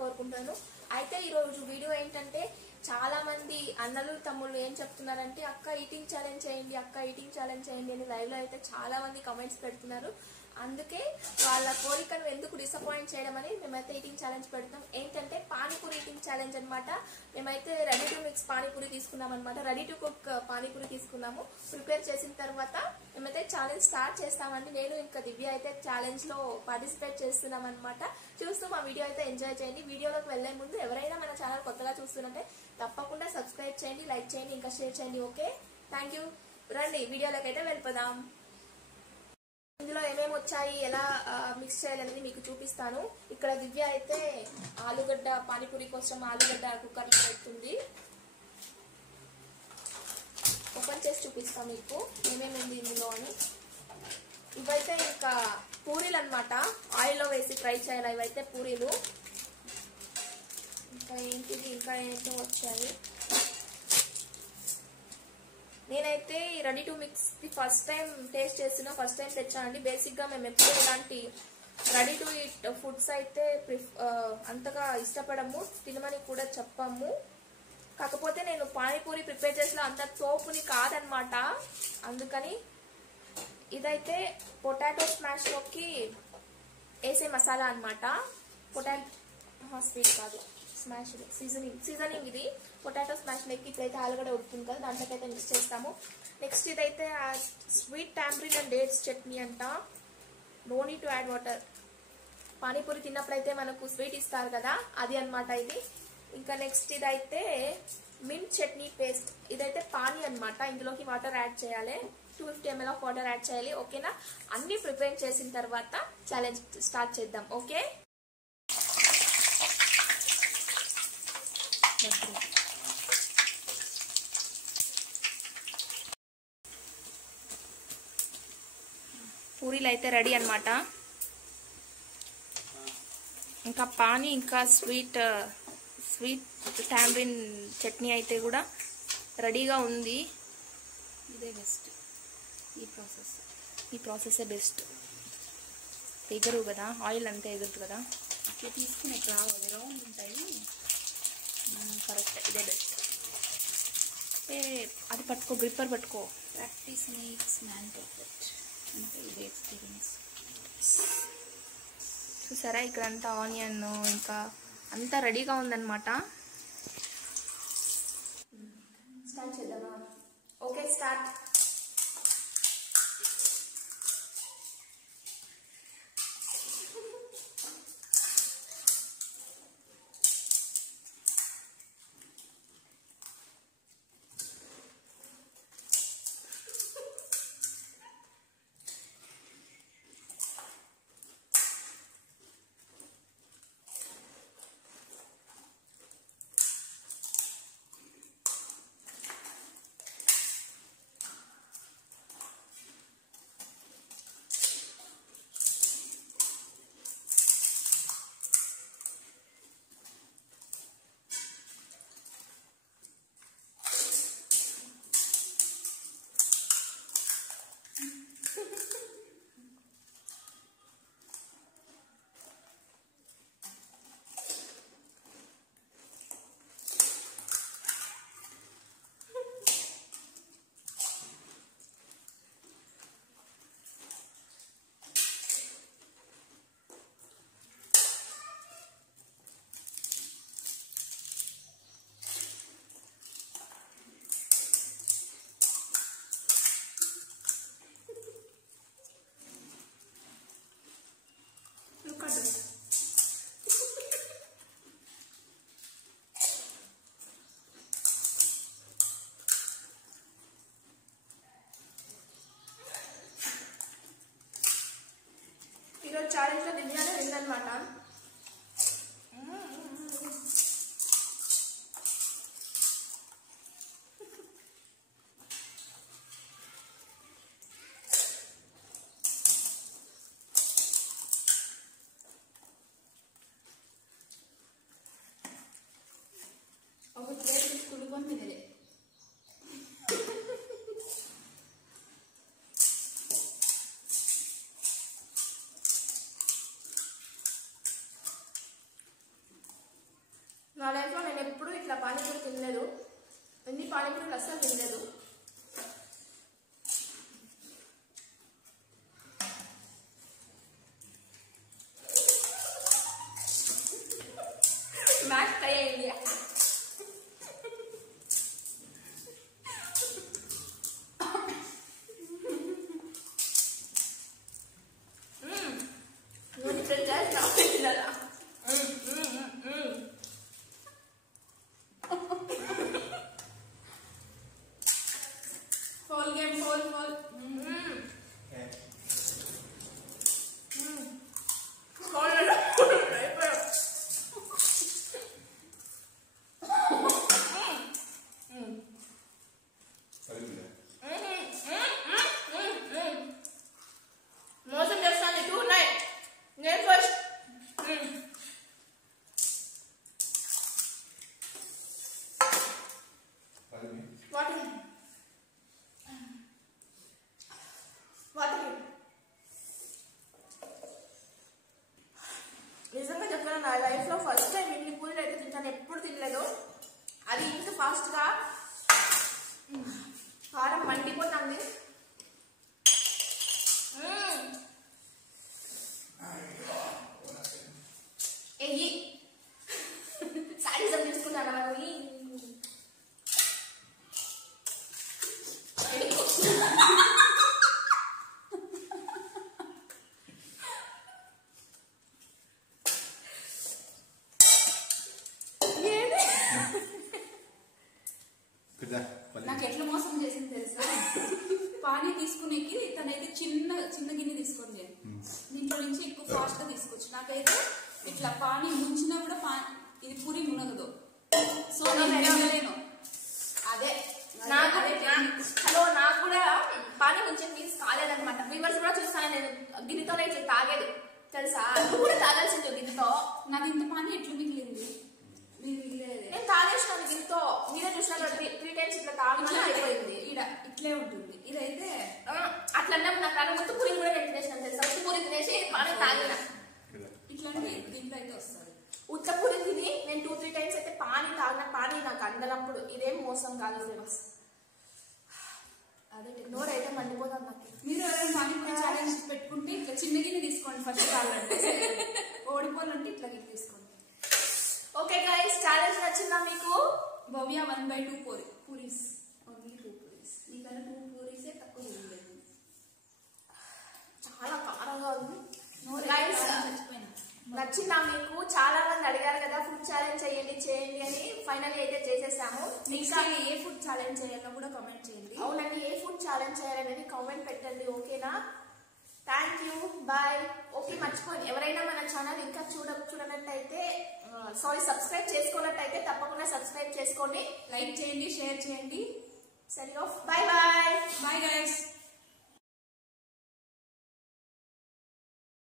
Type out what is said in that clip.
కోరుకుంటున్నాను. అయితే ఈ రోజు వీడియో ఏంటంటే చాలా మంది అన్నలు తమ్ముళ్ళు ఏం చెప్తున్నారంటే అక్క ఈటింగ్ ఛాలెంజ్ చేయండి, అక్క ఈటింగ్ ఛాలెంజ్ చేయండి అని లైవ్ లో అయితే చాలా మంది కామెంట్స్ పెడుతున్నారు. అందుకే వాళ్ళ కోరికను ఎందుకు డిసప్పాయింట్ చేయడం అని మేమైతే ఈటింగ్ ఛాలెంజ్ పెడతాం. ఏంటంటే పానీపూరి ఈటింగ్ ఛాలెంజ్ అనమాట. మేమైతే రెడీ టు మిక్స్ పానీపూరి తీసుకున్నాం అనమాట. రెడీ టు కుక్ పానీపూరి తీసుకున్నాము. ప్రిపేర్ చేసిన తర్వాత మేమైతే ఛాలెంజ్ స్టార్ట్ చేస్తామండి. నేను ఇంకా దివ్య అయితే ఛాలెంజ్ లో పార్టిసిపేట్ చేస్తున్నాం అనమాట. చూస్తూ మా వీడియో అయితే ఎంజాయ్ చేయండి. వీడియోలోకి వెళ్లే ముందు ఎవరైనా మన ఛానల్ కొత్తగా చూస్తుంటే తప్పకుండా సబ్స్క్రైబ్ చేయండి, లైక్ చేయండి, ఇంకా షేర్ చేయండి. Okay, thank you. రండి వీడియోలోకి అయితే వెళ్ళిపోదాం. ఇందులో ఏమేమి వచ్చాయి, ఎలా మిక్స్ చేయాలనేది మీకు చూపిస్తాను. ఇక్కడ దివ్య అయితే ఆలుగడ్డ పానీపూరి కోసం ఆలుగడ్డ కుక్కర్ లో పెడుతుంది. ఓపెన్ చేసి చూపిస్తాను మీకు ఏమేమి ఉంది ఇందులో అని. ఇవైతే ఇంకా పూరీలు అనమాట, ఆయిల్లో వేసి ఫ్రై చేయాలి. ఇవైతే పూరీలు. ఇంకా ఏంటిది, ఇంకా ఏంటో వచ్చాయి. నేనైతే ready to mix the first time taste చేస్తున్నా, ఫస్ట్ టైం తెచ్చానండి. బేసిక్ గా మేము ఎప్పుడు ఇలాంటి రెడీ టు ఈట్ ఫుడ్స్ అయితే అంతగా ఇష్టపడము, తినమని కూడా చెప్పాము. కాకపోతే నేను పానీపూరి ప్రిపేర్ చేసిన అంత తోపుని కాదనమాట. అందుకని ఇదైతే పొటాటో స్మాష్ లోకి వేసే మసాలా అనమాట. పొటాటో స్వీట్ కాదు, స్మాష్ సీజనింగ్ ఇది. పొటాటో స్మాష్ లెక్కి ఇప్పుడైతే ఆలుగడ్డ ఉడుతుంది కదా, దాంట్లోకైతే మిక్స్ చేస్తాము. నెక్స్ట్ ఇదైతే sweet tamarind and dates chutney అంట. No need to add water. Panipuri తిన్నప్పుడైతే మనకు స్వీట్ ఇస్తారు కదా, అది అనమాట ఇది. ఇంకా నెక్స్ట్ ఇదైతే మింట్ చట్నీ పేస్ట్. ఇదైతే పానీ అనమాట. ఇందులోకి వాటర్ యాడ్ చేయాలి, 250 ml ఆఫ్ వాటర్ యాడ్ చేయాలి. ఓకేనా? అన్ని ప్రిపేర్ చేసిన తర్వాత ఛాలెంజ్ స్టార్ట్ చేద్దాం. ఓకే, పూరీలు అయితే రెడీ అనమాట. ఇంకా పానీ, ఇంకా స్వీట్ టాంబ్రిన్ చట్నీ అయితే కూడా రెడీగా ఉంది. ఇదే బెస్ట్. ఈ ప్రాసెసే బెస్ట్. ఎగరు కదా, ఆయిల్ అంతా ఎగురుతుంది కదా. ఇట్లా తీసుకునే రావాలి, రౌండ్ ఉంటాయి. కరెక్ట్, ఇదే బెస్ట్. అది పట్టుకో, గ్రిప్పర్ పట్టుకో. ప్రాక్టీస్ మేక్స్ మ్యాన్ పర్ఫెక్ట్ అంటే ఇదే ఎక్స్పీరియన్స్. చూసారా, ఇక్కడ అంతా ఆనియన్ ఇంకా అంతా రెడీగా ఉందన్నమాట. స్టార్ట్ చేద్దామా? Okay, start. నా లైఫ్లో నేను ఎప్పుడు ఇట్లా పానీపూరి తినలేదు. ఎన్ని పానీపూరీలు అస్సలు తినలేదు. మ్యాచ్ ట్రై అయింది. మోసం చేస్తాను ఇటు ఉన్నాయి. నేను ఫస్ట్ నిజంగా చెప్తాను, నా లైఫ్లో ఫస్ట్ టైం ఇన్ని పూరీలు అయితే తింటాను. ఎప్పుడు తినలేదు. అది ఇంత ఫాస్ట్గా కారం మండిపోతుంది. ఎయ్యి శారీసం తీసుకున్నాను మనం. నాకు ఎట్లా మోసం చేసింది తెలుసా? పానీ తీసుకునేకి తనైతే చిన్న చిన్న గిన్నె తీసుకుంది. దీంట్లో నుంచి ఎక్కువ ఫాస్ట్ గా తీసుకొచ్చు. నాకైతే ఇట్లా పానీ ముంచినా కూడా ఇది పూరి మునగదు. సో నేను అదే హలో, నాకు కూడా పానీ ముంచింది కాలేదనమాట. వ్యూవర్స్ కూడా చూస్తాను, నేను గిన్నెతోనే ఇట్లా తాగేది తెలుసా. నువ్వు కూడా తాగాల్సింది గిన్నెతో. నాకు ఇంత పానీ ఎట్లు మిగిలింది? నేను తాగేసినాను గిన్నెతో. మీరే చూసినా 3 times ఇట్లా తాగమని అయిపోయింది. ఇట్లే ఉంటుంది. ఇదైతే అట్లన్నా నాకు అన్న ముందు పూరి కూడా నేను తినేసినాను తెలుసా. ఉత్త పూరి తినేసి పానీ తాగిన. ఇట్లాంటి దీంట్లో అయితే వస్తుంది. ఉత్త పూరి తిని నేను 2-3 times అయితే పానీ తాగిన. పానీ నాకు అందనప్పుడు ఇదేం మోసం కాదు ఫ్రెండ్స్. అదే నోరు అయితే మండిపోతాను నాకు. మీరు ఎవరైనా పానీపూరి ఛాలెంజ్ పెట్టుకుంటే ఇట్లా చిన్న గిన్నె తీసుకోండి. ఫస్ట్ కావాలంటే ఓడిపోవాలంటే ఇట్లా గిన్నె తీసుకోండి. ఓకే గైస్, ఛాలెంజ్ నచ్చిందా మీకు? భవ్య 1/2 పూరీస్, ఓన్లీ 2 పూరీస్. నీకన్నా 2 పూరీసే తక్కువ ఉంది. చాలా కారంగా ఉంది. గైస్ నచ్చిందా మీకు? చాలా మంది అడిగారు కదా ఫుడ్ ఛాలెంజ్ చేయండి అని. ఫైనల్లీ అయితే చేసేసాము. ఇంకా ఏ ఫుడ్ ఛాలెంజ్ చేయాలో కూడా కామెంట్ చేయండి. అవునండి, ఏ ఫుడ్ ఛాలెంజ్ చేయాలనేది కామెంట్ పెట్టండి. ఓకేనా? Thank you, bye. ఓకే, మర్చిపోండి, ఎవరైనా మన ఛానల్ ఇంకా చూడనట్టయితే సబ్స్క్రైబ్ చేసుకున్నట్టయితే తప్పకుండా సబ్స్క్రైబ్ చేసుకోండి. లైక్ చేయండి, షేర్ చేయండి. సరి ఆఫ్.